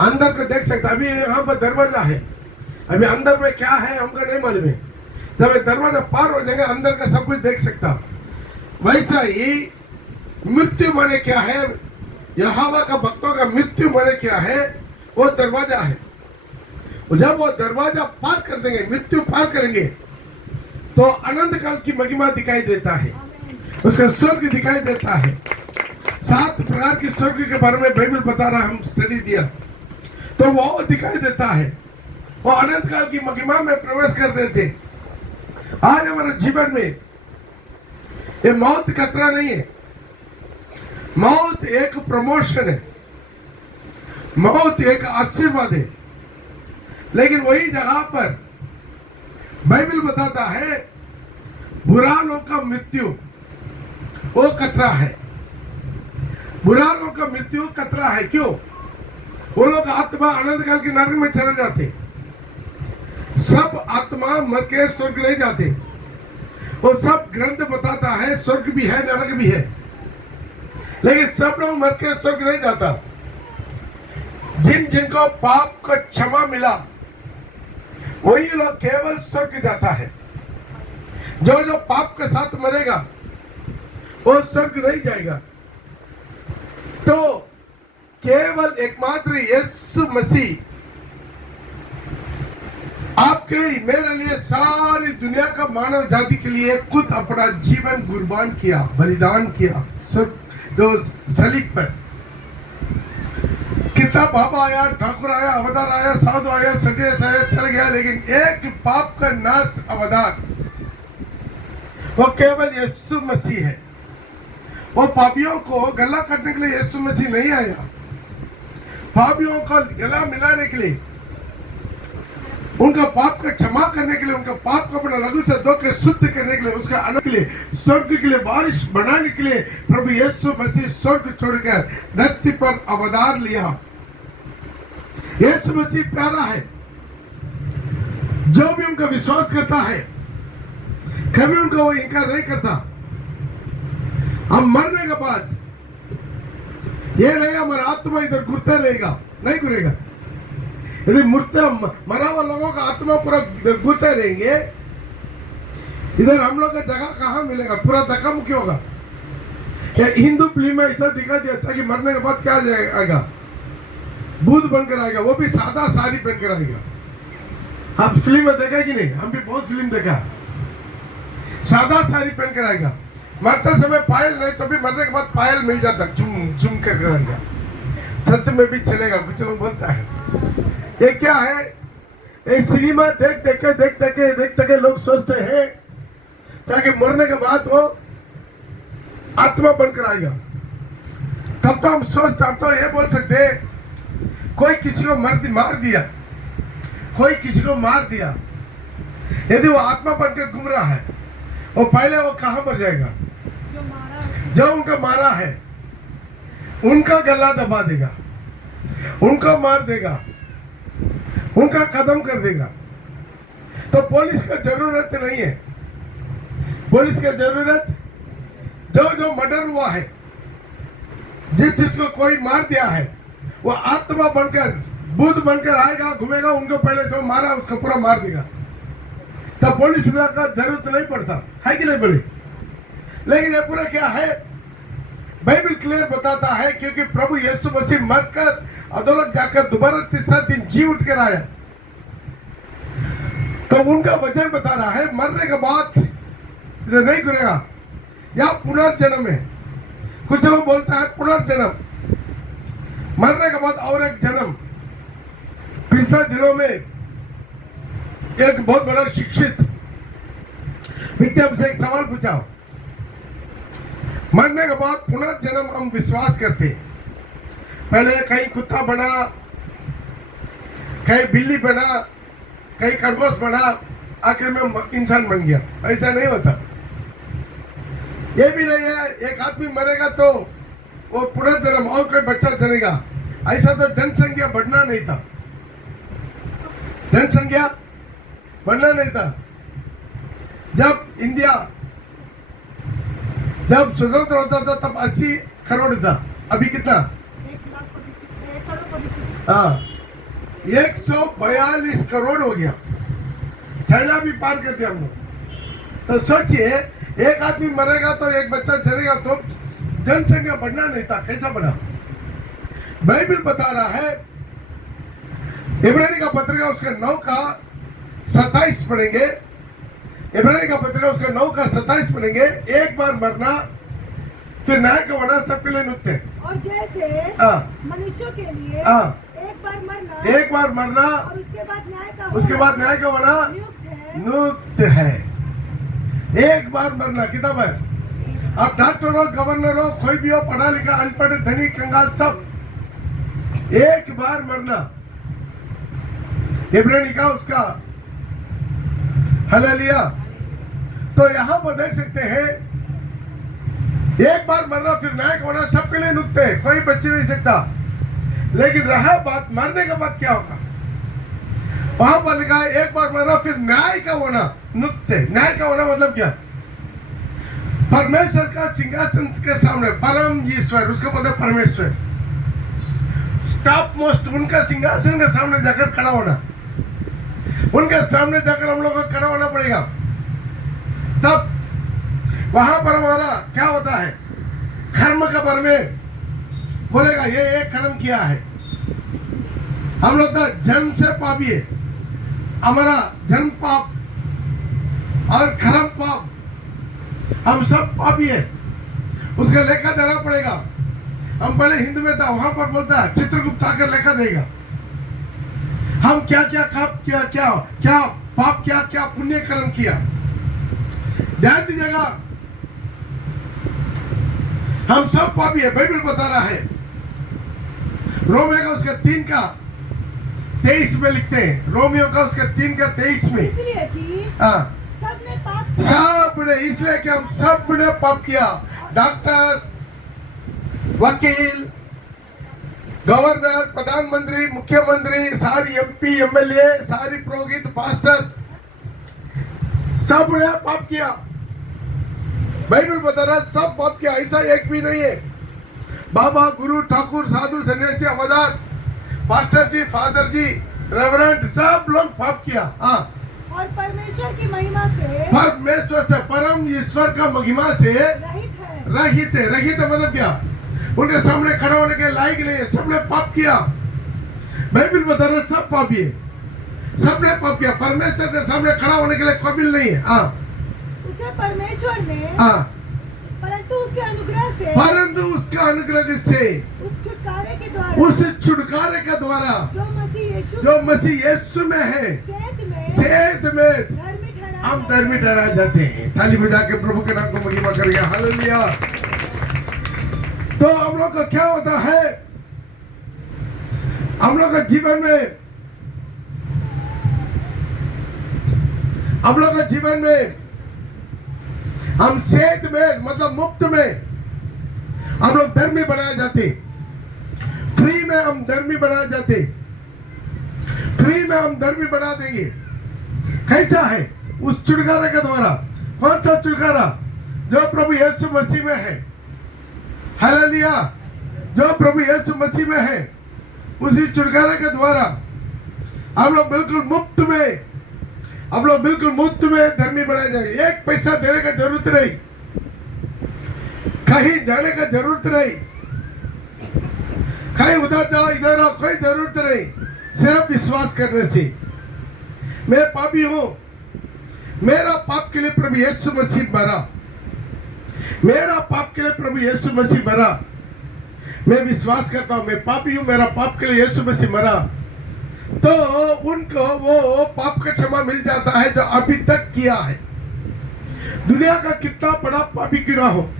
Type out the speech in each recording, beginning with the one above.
अंदर को देख सकता। अभी यहाँ पर दरवाजा है, अभी अंदर में क्या है हमको नहीं मालूम है। जब दरवाजा पार हो जाएगा अंदर का सब कुछ देख सकता। वैसा ही मृत्यु बने क्या है, यहोवा का भक्तों का मृत्यु बने क्या है, वो दरवाजा है। जब वो दरवाजा पार कर देंगे, मृत्यु पार करेंगे, तो अनंत काल की महिमा दिखाई देता है, उसका स्वर्ग दिखाई देता है। 7 प्रकार की स्वर्ग के बारे में बाइबल बता रहा, हम स्टडी दिया तो वो दिखाई देता है। वो अनंत काल की महिमा में प्रवेश कर देते। आज हमारे जीवन में ये मौत खतरा नहीं है, मौत एक प्रमोशन है, मौत एक आशीर्वाद है। लेकिन वही जगह पर बाइबल बताता है बुरा लोग का मृत्यु वो खतरा है। बुरा लोग का मृत्यु खतरा है। क्यों? वो लोग आत्मा अनंत काल के नरक में चले जाते। सब आत्मा मर के स्वर्ग नहीं जाते। वो सब ग्रंथ बताता है स्वर्ग भी है नरक भी है, लेकिन सब लोग मर के स्वर्ग नहीं जाता। जिनको पाप का क्षमा मिला वही लोग केवल स्वर्ग जाता है। जो पाप के साथ मरेगा वो स्वर्ग नहीं जाएगा। तो केवल एकमात्र यीशु मसीह आपके मेरे लिए सारी दुनिया का मानव जाति के लिए खुद अपना जीवन कुर्बान किया, बलिदान किया जो सलीब पर। कितना बाबा आया, ठाकुर आया, अवतार आया, साधु आया, संदेश आया, चल गया, लेकिन एक पाप का नाश अवतार वो केवल यीशु मसीह है। वो पापियों को गला काटने के लिए यीशु मसीह नहीं आया, पापियों को गला मिलाने के लिए, उनका पाप का क्षमा करने के लिए, उनका पाप को अपना लहू से धो के शुद्ध करने के लिए, उसका आनंद के लिए, स्वर्ग के लिए बारिश बनाने के लिए प्रभु यीशु मसीह स्वर्ग छोड़कर धरती पर अवतार लिया। यीशु मसीह प्यारा है। जो भी उनका विश्वास करता है कभी उनका वो इनकार नहीं करता। हम मरने के बाद ये नहीं हमारा आत्मा इधर घूरता रहेगा, नहीं घूरेगा। यदि मरा हुआ लोगों का आत्मा पूरा घूरते रहेंगे, इधर हम लोग का जगह कहाँ मिलेगा? पूरा धक्का-मुक्की होगा। हिंदू फिल्म में ऐसा दिखा दिया था कि मरने के बाद क्या आएगा, भूत बनकर आएगा, वो भी सादा साड़ी पहनकर आएगा। आप फिल्म में देखा कि नहीं? हम भी बहुत फिल्म देखा, सादा साड़ी पहनकर आएगा। मरते समय पायल नहीं तो भी मरने के बाद पायल मिल जाता, झुम झुम कर आएगा। छत में भी चलेगा, कुछ लोग बोलता है। ये क्या है? एक सिनेमा देख के लोग सोचते हैं ताकि मरने के बाद वो आत्मा बनकर आएगा। तब तो हम सोचते, अब तो ये बोल सकते कोई किसी को मार दिया, कोई किसी को मार दिया, यदि वो आत्मा बनकर घूम रहा है, वो पहले वो कहां मर जाएगा? जो उनका मारा है उनका गला दबा देगा, उनका मार देगा, उनका कदम कर देगा। तो पुलिस का जरूरत नहीं है। पुलिस की जरूरत जो मर्डर हुआ है, जिस को कोई मार दिया है, वो आत्मा बनकर बुद्ध बनकर आएगा, घूमेगा, उनको पहले जो मारा उसको पूरा मार देगा। तो पुलिस का जरूरत नहीं पड़ता है कि नहीं बड़ी? लेकिन ये पूरा क्या है? बाइबल क्लियर बताता है, क्योंकि प्रभु यीशु मसीह मरकर अधोलोक जाकर दोबारा तीसरा दिन जी उठ कर आया, तो उनका वचन बता रहा है मरने के बाद नहीं घुरेगा, या पुनर्जन्म है। कुछ लोग बोलता है पुनर्जन्म, मरने के बाद और एक जन्म। पिछले दिनों में एक बहुत बड़ा शिक्षित व्यक्ति हमसे एक सवाल पूछा, मरने के बाद पुनर्जन्म हम विश्वास करते, पहले कहीं कुत्ता बना, कहीं बिल्ली बना, कहीं खरगोश बना, आखिर में इंसान बन गया। ऐसा नहीं होता। ये भी नहीं है एक आदमी मरेगा तो वो पुनर्जन्म और कोई बच्चा जनेगा, ऐसा तो जनसंख्या बढ़ना नहीं था, जनसंख्या बढ़ना नहीं था। जब इंडिया जब स्वतंत्र होता था तब 80 करोड़ था, अभी कितना? 142 करोड़ हो गया, चाइना भी पार कर दिया हम लोग। तो सोचिए, एक आदमी मरेगा तो एक बच्चा चलेगा, तो जनसंख्या बढ़ना नहीं था, कैसा बढ़ा? बाइबल बता रहा है, इब्रानी का पत्रिका उसका 9 का 27 पढ़ेंगे, इब्रानी का पत्रिका उसका 9 का 27 पढ़ेंगे। एक बार मरना फिर न्याय का होना सबके लिए नित्य है। और जैसे मनुष्यों के लिए एक बार मरना और उसके बाद न्याय का होना नित्य है। एक बार मरना कितना बार? अब डॉक्टर हो, गवर्नर हो, कोई भी हो, पढ़ा लिखा, अनपढ़, धनी, कंगाल, सब एक बार मरना। इब्रानी का उसका हालेलुया। तो यहां पर देख सकते हैं, एक बार मरना फिर न्याय का होना सबके लिए नित्य है, कोई बच नहीं सकता। लेकिन रहा बात मरने के बाद क्या होगा, वहां पर लिखा है एक बार मरना फिर न्याय का होना नित्य। न्याय का होना मतलब क्या? परमेश्वर का सिंहासन के सामने, परम ईश्वर, उसको बोलते परमेश्वर, टॉप मोस्ट, उनका सिंहासन के सामने जाकर खड़ा होना। उनके सामने जाकर हम लोगों को खड़ा होना पड़ेगा। तब वहां पर हमारा क्या होता है? कर्म का बारे में बोलेगा, ये एक कर्म किया है। हम लोग तो जन्म से पापी है, हमारा जन्म पाप और कर्म पाप, हम सब पापी है, उसका लेखा देना पड़ेगा। हम पहले हिंदू में था, वहां पर बोलता है चित्रगुप्त आकर लेखा देगा, हम क्या क्या पाप किया, क्या पाप किया, क्या पुण्य कर्म किया। ध्यान दीजिएगा, हम सब पापी है, बाइबल बता रहा है। रोमियो का उसका 3 का 23 में लिखते हैं, रोमियो का उसका 3 का 23 में, इसलिए कि सबने इसलिए कि हम सब ने पाप किया। डॉक्टर, वकील, गवर्नर, प्रधानमंत्री, मुख्यमंत्री, सारी MP, MLA, सारी पुरोहित, पास्टर, सब ने पाप किया। बाइबल बता रहा है सब पाप किया, ऐसा एक भी नहीं है। बाबा, गुरु, ठाकुर, साधु, सन्यासी, अवतार, पास्टर जी, फादर जी, रेवरेंड, सब लोग पाप किया। और परमेश्वर की महिमा से, परमेश्वर से, परम ईश्वर का महिमा से रहित है। रहित मतलब क्या? उनके सामने खड़ा होने के लायक नहीं है, सबने पाप किया। बाइबल बता रहा है सब पापी है, सबने पाप किया, परमेश्वर के सामने खड़ा होने के लिए काबिल नहीं है। उसे परमेश्वर ने परंतु उसके अनुग्रह से उस छुटकारे के द्वारा जो मसीह यीशु में है, सेध में हम धर्मी ठहरा जाते हैं। ताली बजा के प्रभु के नाम को महिमा करेंगे, हालेलुया। तो हम लोग का क्या होता है, हम लोग का जीवन में, हम लोग का जीवन में हम सेध में मतलब मुफ्त में हम लोग धर्मी बनाए जाते, फ्री में हम धर्मी बनाए जाते, फ्री में हम धर्मी बना देंगे। कैसा है? उस छुटकारे के द्वारा। कौन सा छुटकारा? जो प्रभु यीशु मसीह में है, हालेलुया। जो प्रभु यीशु मसीह में है, उसी छुटकारे के द्वारा हम लोग बिल्कुल मुफ्त में, हम लोग बिल्कुल मुफ्त में धर्मी बनाए जाएंगे। एक पैसा देने का जरूरत नहीं, कहीं जाने का जरूरत नहीं, कहीं उधर जाओ इधर आओ, कोई जरूरत नहीं, सिर्फ विश्वास करने से। मैं पापी हूं, मेरा पाप के लिए प्रभु यीशु मसीह मरा, मेरा पाप के लिए प्रभु यीशु मसीह मरा। मैं विश्वास करता हूं मैं पापी हूं, मेरा पाप के लिए यीशु मसीह मरा, तो उनको वो पाप का क्षमा मिल जाता है जो अभी तक किया है। दुनिया का कितना बड़ा पापी क्यों ना हो,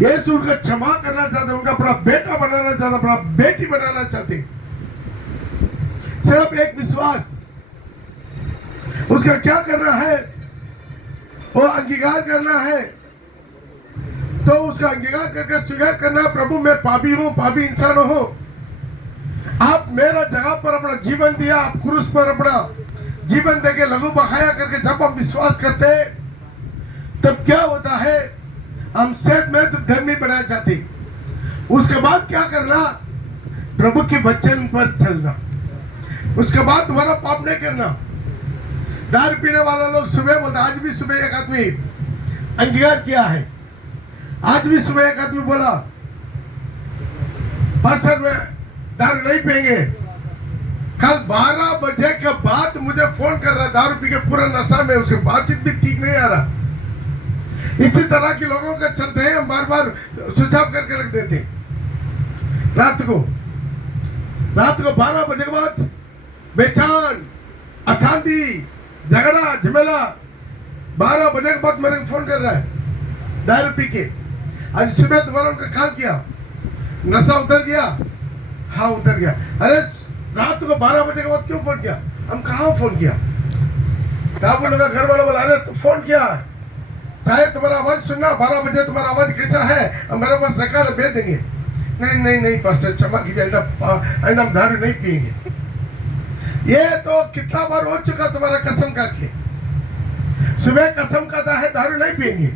यीशु उनका क्षमा करना चाहते, उनका बड़ा बेटा बनाना चाहता, बड़ा बेटी बनाना चाहते। सिर्फ एक विश्वास, उसका क्या करना है? वो अंगीकार करना है। तो उसका अंगीकार करके स्वीकार करना, प्रभु मैं पापी हूं, पापी इंसान हूं, आप मेरा जगह पर अपना जीवन दिया, आप क्रूस पर अपना जीवन देके लघु बहाया करके जब हम विश्वास करते हैं, तब क्या होता है? हम सेध में धर्मी बनाए जाते। उसके बाद क्या करना? प्रभु के वचन पर चलना, उसके बाद दोबारा पाप नहीं करना। दारू पीने वाला लोग सुबह बोलता, आज भी सुबह एक आदमी अंगीकार किया है, आज भी सुबह एक आदमी बोला पास्टर में दारू नहीं पिएंगे। कल 12 बजे के बाद मुझे फोन कर रहा, दारू पी के पूरा नशा में, उसे बातचीत भी ठीक नहीं आ रहा। इसी तरह के लोगों का चलते हैं, हम बार बार स्विच ऑफ करके रख देते हैं। रात को 12 बजे के बाद बेचैन, अशांति, झगड़ा झमेला। 12 बजे के बाद मेरे को फोन कर रहा है दारू पी के। आज सुबह दोबारा उनका कॉल किया, नशा उतर गया? हाँ उतर गया। अरे रात को 12 बजे के बाद क्यों फोन किया? हम कहाँ फोन किया? क्या बोलेगा घर वाला? बोला अरे तो फोन किया, चाहे तुम्हारा आवाज सुनना, 12 बजे तुम्हारा आवाज कैसा है मेरे पास रिकॉर्ड भेज देंगे। नहीं नहीं नहीं पास्टर क्षमा कीजिए, आइंदा हम दारू नहीं पिएंगे। ये तो कितना बार हो चुका तुम्हारा कसम का के। सुबह कसम खाता है दारू नहीं पिएंगे,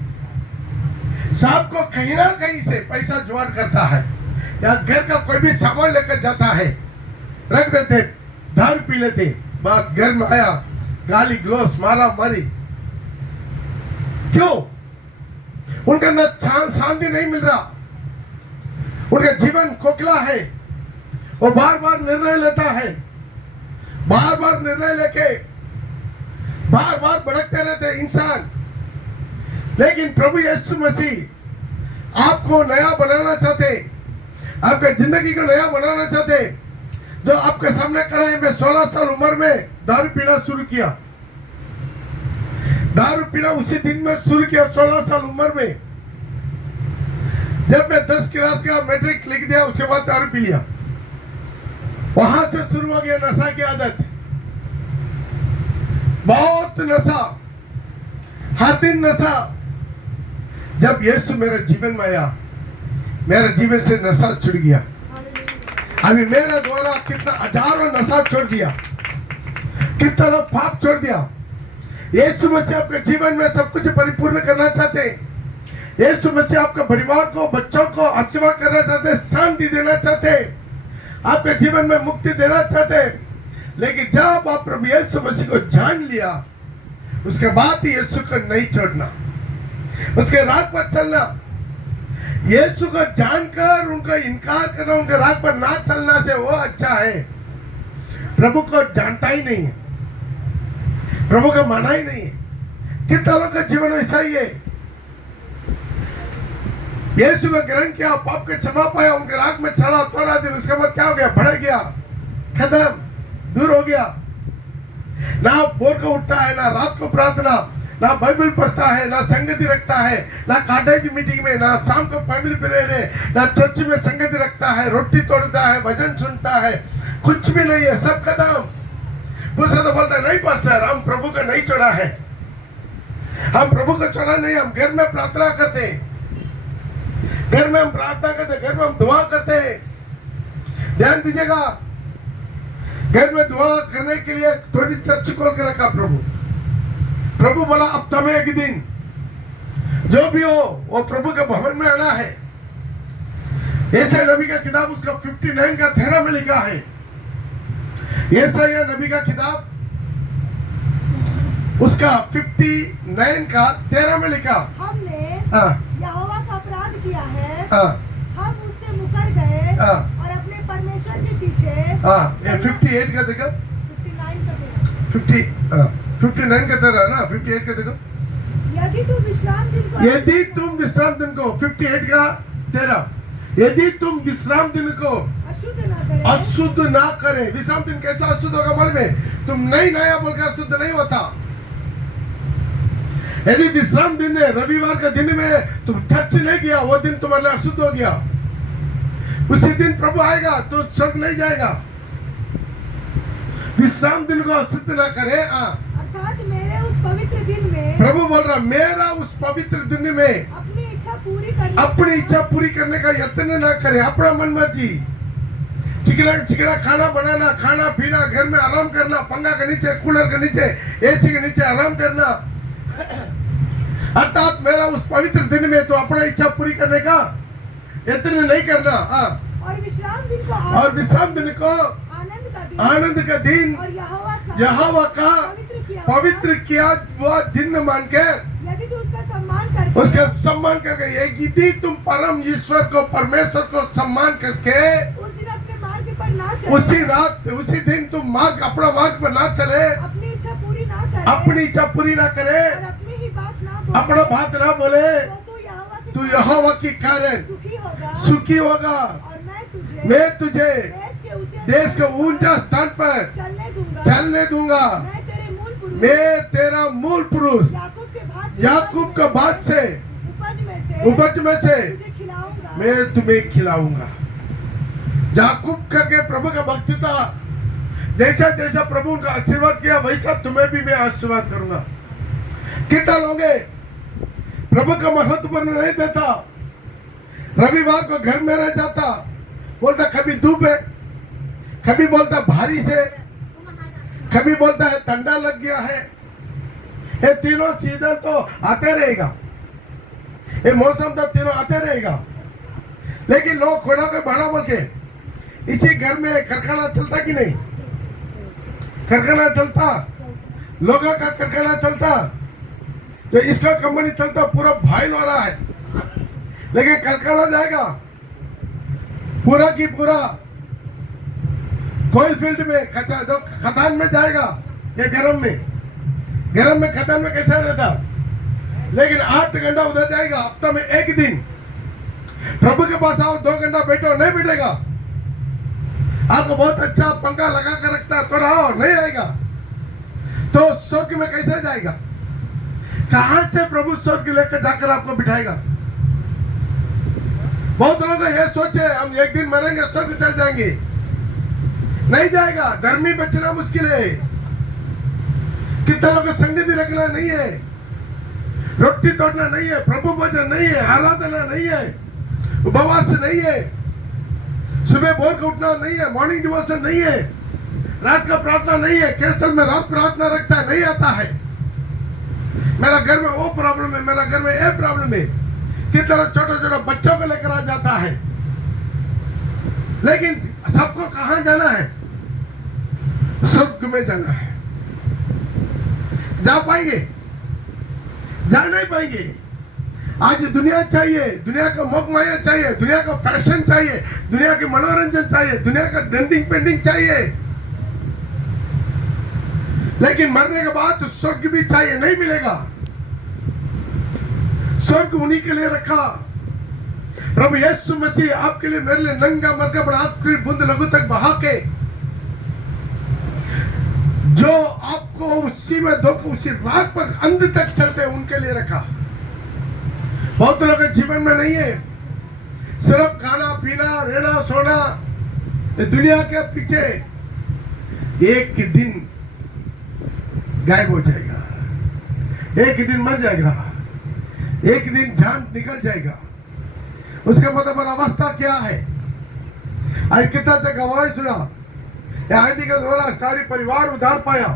शाम को कहीं ना कहीं से पैसा जुगाड़ करता है या घर का कोई भी सामान लेकर जाता है, रख देते, दारू पी लेते, बात घर में आया गाली ग्लोस मारा मारी। क्यों? उनके अंदर शांति नहीं मिल रहा, उनका जीवन खोखला है। वो बार बार निर्णय लेता है, बार बार निर्णय लेके बार बार भटकते रहते इंसान। लेकिन प्रभु यीशु मसीह आपको नया बनाना चाहते, आपके जिंदगी को नया बनाना चाहते। जो आपके सामने खड़ा है, मैं 16 साल उम्र में दारू पीना शुरू किया। दारू पीना उसी दिन में शुरू किया, 16 साल उम्र में। जब मैं 10 क्लास का मैट्रिक लिख दिया, उसके बाद दारू पी लिया। वहां से शुरू हो गया नशा की आदत, बहुत नशा, हर दिन नशा। जब यीशु मेरे जीवन में आया, मेरे जीवन से नशा छूट गया। अभी मेरे द्वारा कितना हजारों नशा छोड़ दिया, कितना लोग पाप छोड़ दिया। यीशु मसीह आपके जीवन में सब कुछ परिपूर्ण करना चाहते हैं। यीशु मसीह आपके परिवार को, बच्चों को आशीर्वाद करना चाहते हैं, शांति देना चाहते हैं, आपके जीवन में मुक्ति देना चाहते हैं। लेकिन जब आप प्रभु यीशु मसीह को जान लिया, उसके बाद ही यीशु को नहीं छोड़ना, उसके राह पर चलना। यीशु को जानकर उनका इनकार करना, उनके राह पर ना चलना से वो अच्छा है। प्रभु को जानता ही नहीं है, प्रभु का माना ही नहीं है। कितना लोगों का जीवन वैसा ही है। यीशु को ग्रहण किया, पाप के क्षमा पाया, उनके राह में चला थोड़ा दिन, उसके बाद क्या हो गया? भड़क गया, खत्म, दूर हो गया। ना भोर को उठता है, ना रात को प्रार्थना, ना बाइबल पढ़ता है, ना संगति रखता है, ना कॉटेज मीटिंग में, ना शाम को फैमिली प्रेयर, ना चर्च में संगति रखता है, रोटी तोड़ता है, भजन सुनता है, कुछ भी नहीं है, सब खत्म। दूसरा तो बोलता है नहीं पास्टर, हम प्रभु को नहीं छोड़ा है, हम प्रभु को छोड़ा नहीं, हम घर में प्रार्थना करते हैं, घर में हम प्रार्थना करते, घर में हम दुआ करते हैं। ध्यान दीजिएगा, घर में दुआ करने के लिए थोड़ी चर्च खोल के रखा प्रभु। प्रभु बोला अब तुम्हें एक दिन जो भी हो वो प्रभु के भवन में आना है। यशायाह नबी का किताब उसका 59 का 13 में लिखा है। यशायाह नबी का किताब उसका 59 का 13 में लिखा, हमने यहोवा का अपराध किया है, हम उससे मुकर गए और अपने परमेश्वर के पीछे। ये 58 का देखो, 59 का 13 ना, 58 का देखो। यदि तुम विश्राम दिन को 58 का 13, यदि तुम विश्राम दिन को अशुद्ध ना करे। विश्राम दिन कैसा अशुद्ध होगा मालूम है? तुम नहीं नया बोलकर अशुद्ध नहीं होता। यदि विश्राम दिन है, रविवार का दिन में तुम चर्च नहीं गया, वो दिन तुम्हारे लिए अशुद्ध हो गया। उसी दिन प्रभु आएगा तो स्वर्ग नहीं जाएगा। विश्राम दिन को अशुद्ध ना करे। अर्थात मेरे उस पवित्र दिन में, प्रभु बोल रहा मेरा उस पवित्र दिन में अपनी इच्छा पूरी करने का यत्न ना करे। अपना मन मर्जी, चिकना खाना बनाना, खाना पीना, घर में आराम करना, पंखा के नीचे, कूलर के नीचे, एसी के नीचे आराम करना। अर्थात मेरा उस पवित्र दिन में तो अपना इच्छा पूरी करने का यत्न नहीं करना। और विश्राम दिन को और विश्राम दिन को आनंद का दिन और और यहोवा का पवित्र किया हुआ दिन मान के यदि तू उसका सम्मान करके उसका सम्मान करके, यदि तुम परम ईश्वर को परमेश्वर को सम्मान करके उस दिन अपने मार्ग पर ना चले, उसी रात उसी दिन तुम अपना मार्ग पर ना चले, अपनी इच्छा पूरी ना करे, अपनी इच्छा पूरी ना करे, और अपनी ही बात ना बोले, अपना बात ना बोले, तो तू यहोवा की कारण सुखी होगा और मैं तुझे देश के ऊंचे ऊंचा स्थान पर चलने दूंगा, मैं तेरा मूल पुरुष याकूब के बाद से उपज में से तुझे खिलाऊंगा, मैं तुम्हें खिलाऊंगा। याकूब करके प्रभु का भक्ति था, जैसा जैसा प्रभु का आशीर्वाद किया वैसा तुम्हें भी मैं आशीर्वाद करूंगा। कितना लोगे प्रभु का महत्व नहीं देता, रविवार को घर में रह जाता, बोलता कभी धूप है, कभी बोलता भारी से, कभी बोलता है ठंडा लग गया है। ये तीनों सीजन तो आते रहेगा, ये मौसम तो तीनों आते रहेगा, लेकिन लोग खोड़ा को भाड़ा बोल के इसी घर में कारखाना चलता कि नहीं? कारखाना चलता, लोगों का कारखाना चलता, तो इसका कंपनी चलता, पूरा भाईल हो रहा है, लेकिन कारखाना जाएगा पूरा की पूरा कोयल फील्ड में खदान में जाएगा, ये गरम में खदान में कैसा रहता, लेकिन 8 घंटा उधर जाएगा, हफ्ता में 1 दिन प्रभु के पास आओ 2 घंटा बैठो, नहीं बैठेगा। आपको बहुत अच्छा पंखा लगा कर रखता है, थोड़ा आओ, नहीं आएगा, तो स्वर्ग में कैसे जाएगा? कहां से प्रभु स्वर्ग लेकर जाकर आपको बिठाएगा? बहुत लोग ये सोचे हम एक दिन मरेंगे स्वर्ग चल जाएंगे, नहीं जाएगा। धर्मी बचना मुश्किल है, कितना लोग संगति रखना नहीं है, रोटी तोड़ना नहीं है, प्रभु भजन नहीं है, आराधना नहीं है, उपवास नहीं है, सुबह भोर को उठना नहीं है, मॉर्निंग डिवोशन नहीं है, रात का प्रार्थना नहीं है, कैसल में रात प्रार्थना रखता है, नहीं आता है। मेरा घर में वो प्रॉब्लम है, मेरा घर में ये प्रॉब्लम है, कितना छोटे बच्चों को लेकर आ जाता है। लेकिन सबको कहां जाना है? स्वर्ग में जाना है। जा पाएंगे? जा नहीं पाएंगे। आज दुनिया चाहिए, दुनिया का मोह माया चाहिए, दुनिया का फैशन चाहिए, दुनिया के मनोरंजन चाहिए, दुनिया का डेंटिंग पेंटिंग चाहिए, लेकिन मरने के बाद तो स्वर्ग भी चाहिए, नहीं मिलेगा। स्वर्ग उन्हीं के लिए रखा। प्रभु यीशु मसीह आपके लिए मेरे लिए नंगा मरकर बड़ा आखिरी बूंद लहू तक बहा के जो आपको उसी में धोकर उसी रात पर अंत तक चलते उनके लिए रखा। बहुत लोगों के जीवन में नहीं है, सिर्फ खाना पीना रहना सोना, दुनिया के पीछे एक दिन गायब हो जाएगा, एक दिन मर जाएगा, एक दिन जान निकल जाएगा। उसके मतलब अवस्था क्या है? आज कितना तक गवाही सुना, आंटी का द्वारा सारी परिवार उधार पाया।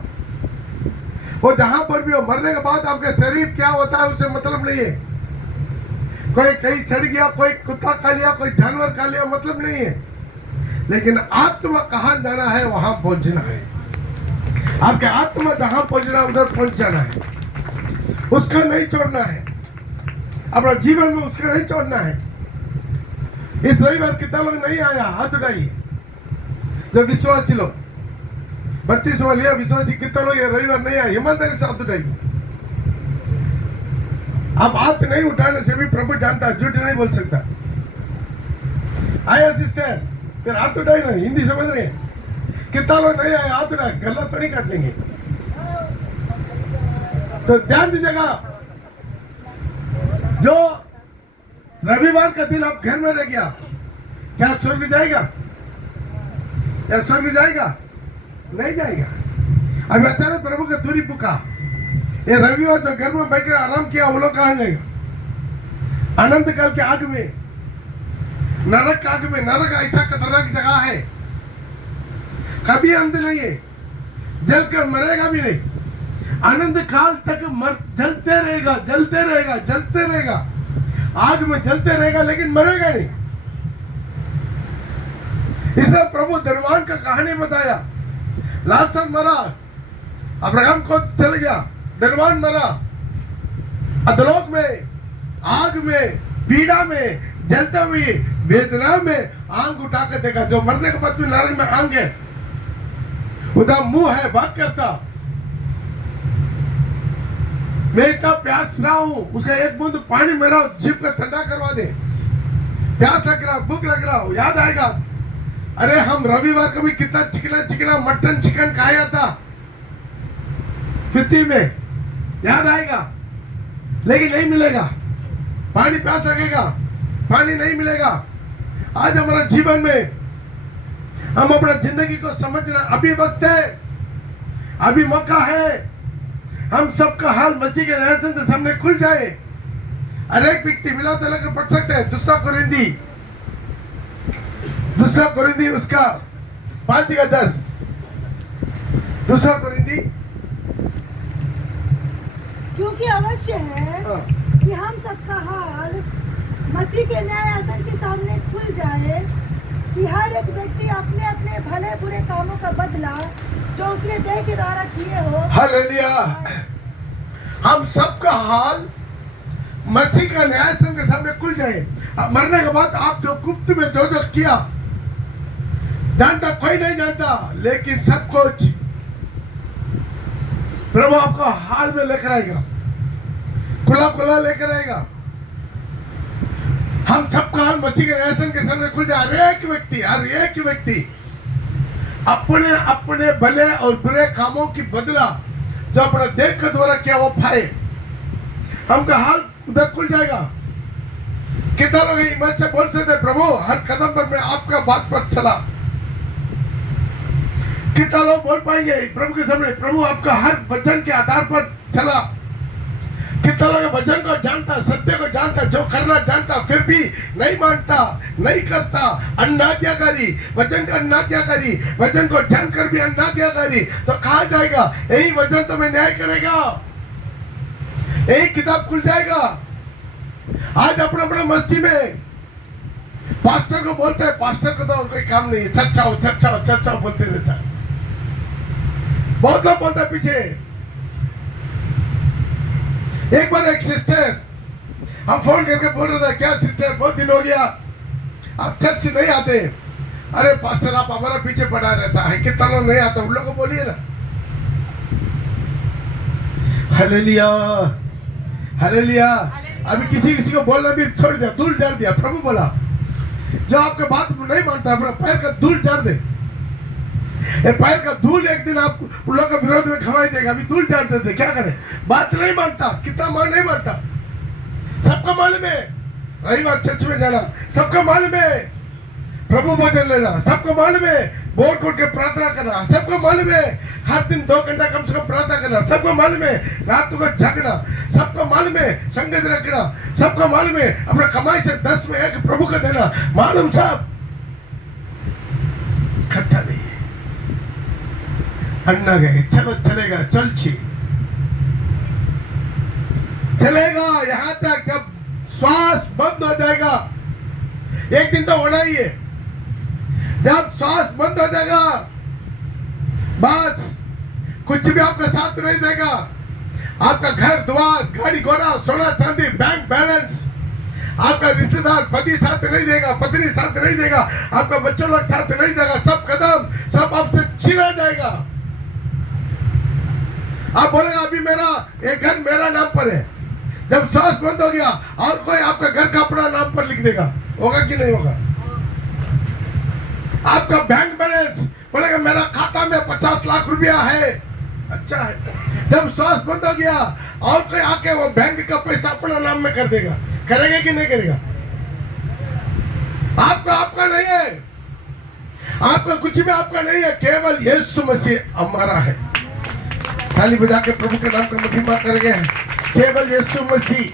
वो जहां पर भी हो, मरने के बाद आपके शरीर क्या होता है उससे मतलब नहीं है। कोई कहीं सड़ गया, कोई कुत्ता खा लिया, कोई जानवर खा लिया, मतलब नहीं है। लेकिन आत्मा कहां जाना है वहां पहुंचना है। आपके आत्मा जहां पहुंचना उधर पहुंच जाना है, उसका नहीं छोड़ना है। अपना जीवन में उसका नहीं छोड़ना है। इस रविवार कितना लोग नहीं आया? हाथ उठाइए जो विश्वासी लोग, 32वां लिया विश्वासी, कितना लोग ये रविवार नहीं आए? ईमानदारी से हाथ उठाइए। आप हाथ नहीं उठाने से भी प्रभु जानता है, झूठ नहीं बोल सकता। आया सिस्टर, फिर हाथ उठाई ना, हिंदी समझ रहे हैं? कितना लोग नहीं आए? हाथ उठाए, गला तो नहीं काट लेंगे। तो ध्यान दीजिएगा, जो रविवार का दिन आप घर में रह गया, क्या स्वर्ग जाएगा? या स्वर्ग जाएगा? नहीं जाएगा। अब अचानक प्रभु का दूरी पुका, ये रविवार जो घर में बैठे आराम किया वो लोग कहां जाएगा? अनंत काल के आग में, नरक आग में। नरक ऐसा खतरनाक जगह है, कभी अंत नहीं है, जल कर मरेगा भी नहीं, अनंत काल तक जलते रहेगा, जलते रहेगा, जलते रहेगा, आग में जलते रहेगा, लेकिन मरेगा नहीं। इसलिए प्रभु धनवान का कहानी बताया। लाजर मरा, अब्राहम को चल गया, धनवान मरा, अधोलोक में, आग में, पीड़ा में, जलते हुए वेदना में आंग उठा के देखा। जो मरने के बाद भी नरक में आंग है, उधर मुंह है, बात करता, मैं इतना प्यास रहा हूं, उसका एक बूंद पानी मेरा जीभ का ठंडा करवा दे। प्यास लग रहा, भूख लग रहा हो, याद आएगा, अरे हम रविवार को भी कितना चिकना चिकना मटन चिकन खाया था पृथ्वी में, याद आएगा। लेकिन नहीं मिलेगा, पानी प्यास लगेगा, पानी नहीं मिलेगा। आज हमारा जीवन में हम अपना जिंदगी को समझना, अभी वक्त है, अभी मौका है, हम सबका हाल मसीह के रहस्य के सामने खुल जाए। हर एक व्यक्ति मिला तो लेकर पढ़ सकते हैं। दूसरा कोरिंदी उसका 5:10, दूसरा कोरिंदी। क्योंकि अवश्य है हाँ। कि हम सबका हाल मसीह के न्याय आसन के सामने खुल जाए, कि हर एक व्यक्ति अपने अपने भले बुरे कामों का बदला जो उसने देह के द्वारा किए हो। हालेलुया। हम सबका हाल मसीह का न्याय के सामने खुल जाए। मरने के बाद आप जो गुप्त में जो जो किया, जानता कोई नहीं जानता, लेकिन सब कुछ प्रभु आपको हाल में लेकर आएगा, खुला खुला लेकर आएगा। हम सबका हाल मसीह के न्याय के सामने खुल जाए। हर एक व्यक्ति अपने अपने भले और बुरे कामों की बदला जो अपना देह के द्वारा किया वो पाए, हमका हाल उधर खुल जाएगा। कितना लोग हिम्मत से बोल सकते प्रभु हर कदम पर मैं आपका बात पर चला? कितना लोग बोल पाएंगे प्रभु के सामने प्रभु आपका हर वचन के आधार पर चला? कितना लोग वचन को जानता, सत्य को जानता, जो करना जानता, फिर भी नहीं मानता, नहीं करता, अनाज्ञाकारी, वचन का अनाज्ञाकारी, वचन को जानकर भी अनाज्ञाकारी, तो कहाँ जाएगा? यही वचन तुम्हें न्याय करेगा, यही किताब खुल जाएगा। आज अपना अपना मस्ती में पास्टर को बोलते हैं, पास्टर को तो कोई काम नहीं है, चर्चा बोलते रहता है। बहुत लोग बोलते हैं पीछे। एक बार एक सिस्टर हम फोन करके बोल रहे थे, क्या सिस्टर बहुत दिन हो गया आप चर्च नहीं आते? अरे पास्टर आप हमारा पीछे पड़ा रहता है, कितना लोग नहीं आता, उन लोगों को बोलिए ना। Hallelujah, hallelujah. अभी किसी को बोलना भी छोड़ दिया, धूल झाड़ दिया। प्रभु बोला जो आपके बात नहीं मानता अपना पैर का धूल झाड़ दे। पैर का धूल एक दिन आप उन लोगों के विरोध में खवाई देगा। अभी धूल झाड़ देते, क्या करें? बात नहीं मानता, कितना मान नहीं मानता, सबका मालूम है। रही बात चर्च में जाना, सबका मालूम है। प्रभु भोजन लेना, सबको मालूम है। बोल कोट के प्रार्थना करना, सबको मालूम है। हर दिन 2 घंटा कम से कम प्रार्थना करना, सबको मालूम है। रात को जागना, सबको मालूम है। संगत रखना, सबको मालूम है। अपना कमाई से 10 में 1 प्रभु को देना, मालूम सब। खट्टा नहीं है। अन्ना गए, चलो चलेगा, चल छी चलेगा यहां तक जब श्वास बंद हो जाएगा। एक दिन तो होना ही है। जब श्वास बंद हो जाएगा बस कुछ भी आपका साथ नहीं देगा। आपका घर द्वार, गाड़ी घोड़ा, सोना चांदी, बैंक बैलेंस, आपका रिश्तेदार पति साथ नहीं देगा, पत्नी साथ नहीं देगा, आपका बच्चों लोग साथ नहीं देगा। सब कदम सब आपसे छीना जाएगा। आप बोलेगा अभी मेरा एक घर मेरा नाम पर है। जब सांस बंद हो गया और कोई आपका घर का अपना नाम पर लिख देगा, होगा कि नहीं होगा? आपका बैंक बैलेंस बोलेगा मेरा खाता में 50 लाख रुपया है, अच्छा है। जब सांस बंद हो गया और कोई आके वो बैंक का पैसा अपना नाम में कर देगा, करेगा कि नहीं करेगा? आपका नहीं है, आपका कुछ भी आपका नहीं है, केवल यीशु मसीह हमारा है। ताली बजा के प्रभु के नाम का महिमा करेंगे। केवल यीशु मसीह,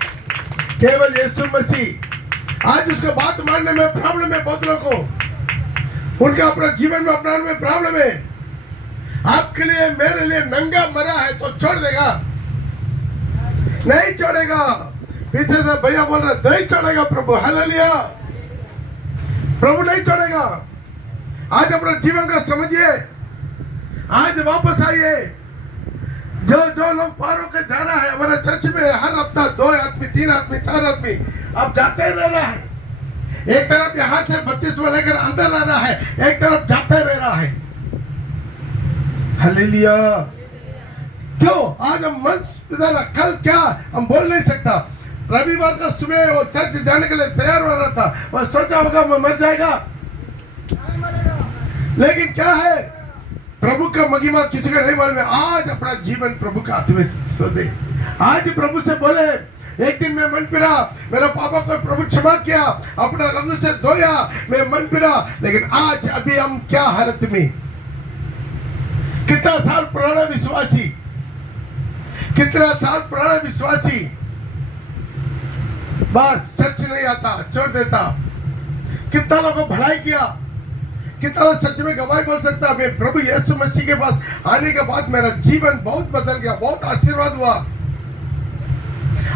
केवल यीशु मसीह। आज उसका बात मानने में प्रॉब्लम है बहुत लोगों को, उनका अपना जीवन में अपनाने में प्रॉब्लम है। आपके लिए मेरे लिए नंगा मरा है तो छोड़ देगा? नहीं छोड़ेगा। पीछे से भैया बोल रहे नहीं छोड़ेगा प्रभु। हालेलुया, प्रभु नहीं छोड़ेगा। आज अपना जीवन का समझिए, आज वापस आइए। जो जो लोग पार होकर जा रहा है, हमारे चर्च में हर हफ्ता 2 आदमी, 3 आदमी, 4 आदमी अब जाते रह रहा है। एक तरफ यहाँ से 32 में लेकर अंदर आ रहा है, एक तरफ जाते रह रहा है। हालेलुया। क्यों आज हम मंच कल क्या हम बोल नहीं सकता। रविवार का सुबह वो चर्च जाने के लिए तैयार हो रहा था, वह सोचा होगा मैं मर जाएगा, लेकिन क्या है प्रभु का महिमा किसी को नहीं मालूम है। आज अपना जीवन प्रभु का हाथ में सो दे। आज प्रभु से बोले, एक दिन मैं मन फिरा, मेरा पापा को प्रभु क्षमा किया, अपना रंग से धोया, मैं मन फिरा, लेकिन आज अभी हम क्या हालत में। कितना साल पुराना विश्वासी, कितना साल पुराना विश्वासी बस चर्च नहीं आता, छोड़ देता। कितना लोगों को भलाई किया, कितना सच में गवाही बोल सकता। मैं प्रभु यीशु मसीह के पास आने के बाद मेरा जीवन बहुत बदल गया, बहुत आशीर्वाद हुआ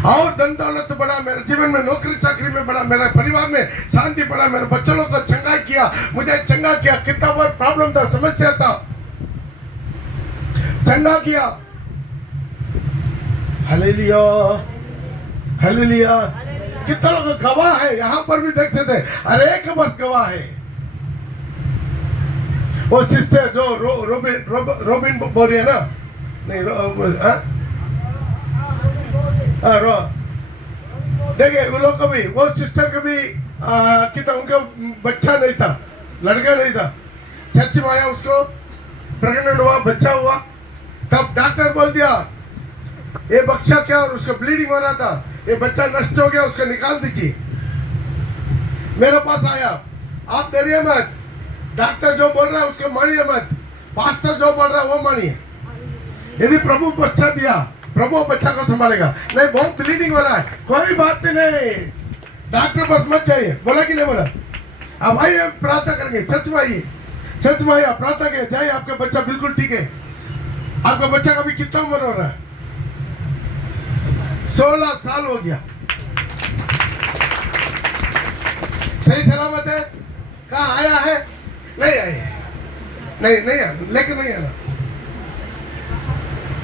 और धन दौलत बढ़ा, मेरे जीवन में नौकरी चाकरी में बढ़ा, मेरे परिवार में शांति बढ़ा, मेरे बच्चों को चंगा किया, मुझे चंगा किया। कितना बार प्रॉब्लम था, समस्या था, चंगा किया। Hallelujah, hallelujah. कितना लोग गवाह है, यहाँ पर भी देख सकते हैं, अरे एक बस गवाह है। वो सिस्टर जो रोबिन बोल रही है ना, नहीं देखिए वो लोग को भी, वो सिस्टर को भी कितना उनका बच्चा नहीं था, लड़का नहीं था, चर्च में आया, उसको प्रेग्नेंट हुआ, बच्चा हुआ, तब डॉक्टर बोल दिया ये बच्चा क्या, और उसका ब्लीडिंग हो रहा था, ये बच्चा नष्ट हो गया, उसको निकाल दीजिए। मेरे पास आया, आप डरिए मत, डॉक्टर जो बोल रहा है उसको मानिए मत, पास्टर जो बोल रहा है वो मानिए। यदि प्रभु बच्चा दिया, प्रभु बच्चा को संभालेगा। नहीं बहुत ब्लीडिंग हो रहा है, कोई बात नहीं, डॉक्टर पास मत जाइए, बोला कि नहीं बोला। अब आइए प्रार्थना करेंगे, चर्च में आइए, चर्च में आइए, प्रार्थना के जाइए, आपका बच्चा बिल्कुल ठीक है। आपका बच्चा का भी कितना उम्र हो रहा है, 16 साल हो गया, सही सलामत है। कहाँ आया है? नहीं आए, नहीं आना, लेकिन नहीं आना।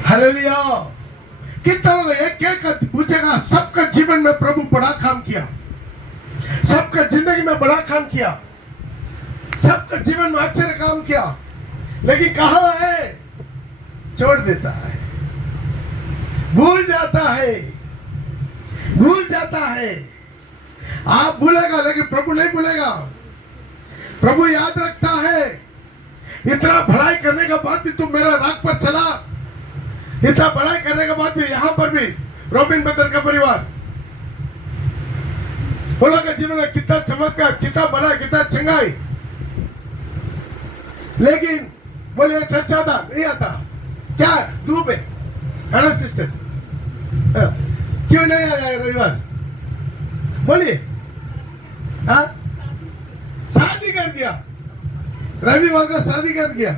हालेलुया। कितना लोग एक एक पूछेगा, सबका जीवन में प्रभु बड़ा काम किया, सबका जिंदगी में बड़ा काम किया, सबका जीवन में आश्चर्य काम किया, लेकिन कहाँ है? छोड़ देता है, भूल जाता है, भूल जाता है। आप भूलेगा, लेकिन प्रभु नहीं भूलेगा। प्रभु याद रखता है। इतना भलाई करने के बाद भी तू मेरा राग पर चला, इतना भलाई करने के बाद भी यहाँ पर भी रोबिन बदर का परिवार बोला का जीवन में कितना चमत्कार, कितना भला, कितना चंगाई, लेकिन बोले चर्च आता नहीं आता, क्या धूप है, है ना सिस्टर, क्यों नहीं आया रविवार? बोलिए। हाँ, शादी कर दिया, रविवार का शादी कर दिया,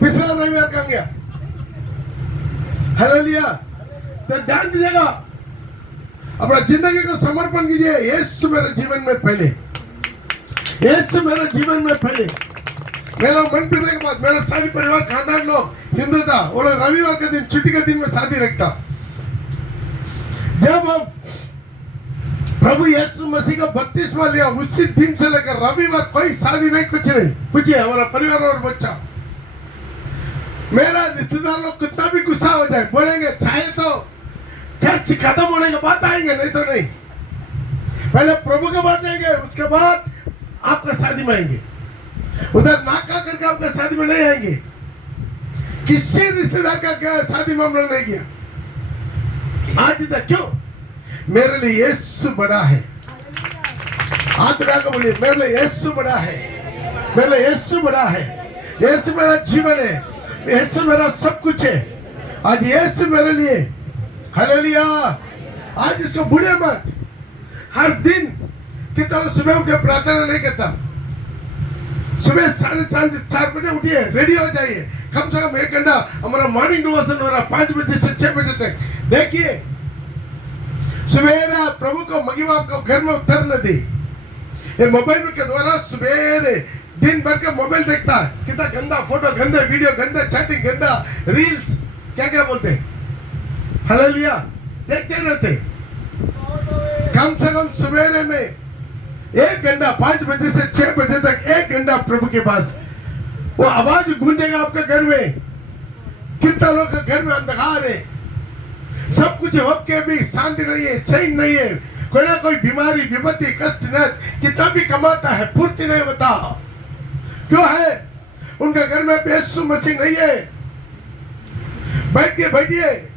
पिछला रविवार कहाँ गया? हालेलुया। तो ध्यान दीजिएगा, अपना जिंदगी को समर्पण कीजिए। यीशु मेरे जीवन में पहले, यीशु मेरे जीवन में पहले। मेरा मन फिरने के बाद मेरा सारी परिवार खानदान लोग हिंदू था, वो लोग रविवार के दिन, छुट्टी के दिन में शादी रखता। जब हम प्रभु यीशु मसीह का बपतिस्मा लिया, उसी दिन से लेकर रविवार कोई शादी नहीं, कुछ नहीं। पूछिए हमारा परिवार और बच्चा, मेरा रिश्तेदार लोग कितना भी गुस्सा हो जाए, बोलेंगे चाहे तो चर्च खत्म होने के बाद आएंगे, नहीं तो नहीं। पहले प्रभु के पास जाएंगे, उसके बाद आपका शादी में आएंगे। उधर नाका करके आपका शादी में नहीं आएंगे। किसी रिश्तेदार का शादी में हमने नहीं किया आज तक। क्यों? मेरे लिए यीशु बड़ा है। हाथ उठा कर बोलिए, मेरे लिए यीशु बड़ा है, मेरे लिए यीशु बड़ा है। यीशु मेरा जीवन है, यीशु मेरा सब कुछ है। आज यीशु मेरे लिए, हालेलुया। आज इसको भूले मत। हर दिन कितना सुबह उठ के प्रार्थना नहीं करता, सुबह 4:30 बजे उठिए, रेडी हो जाइए, कम से कम 1 घंटा हमारा मॉर्निंग डिवोशन हो रहा, 5 बजे से 6 बजे तक। देखिए सवेरे प्रभु को महिमा आपको घर में उतरने दे। ये मोबाइल के द्वारा सवेरे दिन भर के मोबाइल देखता है, कितना गंदा फोटो, गंदे वीडियो, गंदे चैटिंग, गंदा रील्स, क्या क्या बोलते हैं, हालेलुया, देखते रहते। कम से कम सवेरे में 1 घंटा, 5 बजे से 6 बजे तक 1 घंटा प्रभु के पास, वो आवाज गूंजेगा आपके घर में। कितना लोग के घर में अंधकार है, सब कुछ हो के भी शांति नहीं है, चैन नहीं है, कोई ना कोई बीमारी, विपत्ति, कष्ट, कितना भी कमाता है, पूर्ति नहीं होता। क्यों है? उनके घर में यीशु मसीह नहीं है। बैठिए,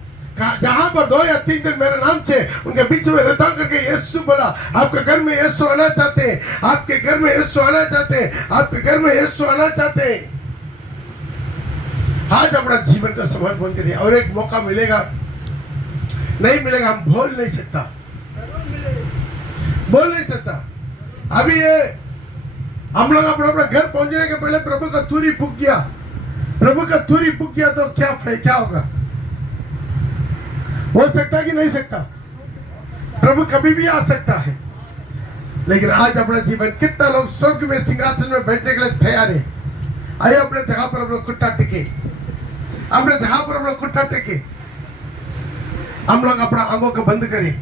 जहां पर 2 या 3 दिन मेरे नाम से उनके बीच में रहता करके यीशु बोला। आपके घर में यीशु आना चाहते हैं, आपके घर में यीशु आना चाहते हैं, आपके घर में यीशु आना चाहते हैं। आज अपना जीवन का समर्पण करिए, और एक मौका मिलेगा, नहीं मिलेगा, हम बोल नहीं सकता। अभी ये हम लोग अपना घर पहुंचने के पहले प्रभु का तुरी फूक किया, तो क्या होगा? हो सकता कि नहीं सकता? प्रभु कभी भी आ सकता है। लेकिन आज अपना जीवन, कितना लोग स्वर्ग में सिंहासन में बैठने के लिए तैयार है? आइए अपने जगह पर हम लोग घुटना टेके, हम लोग अपना आंखों को बंद करें।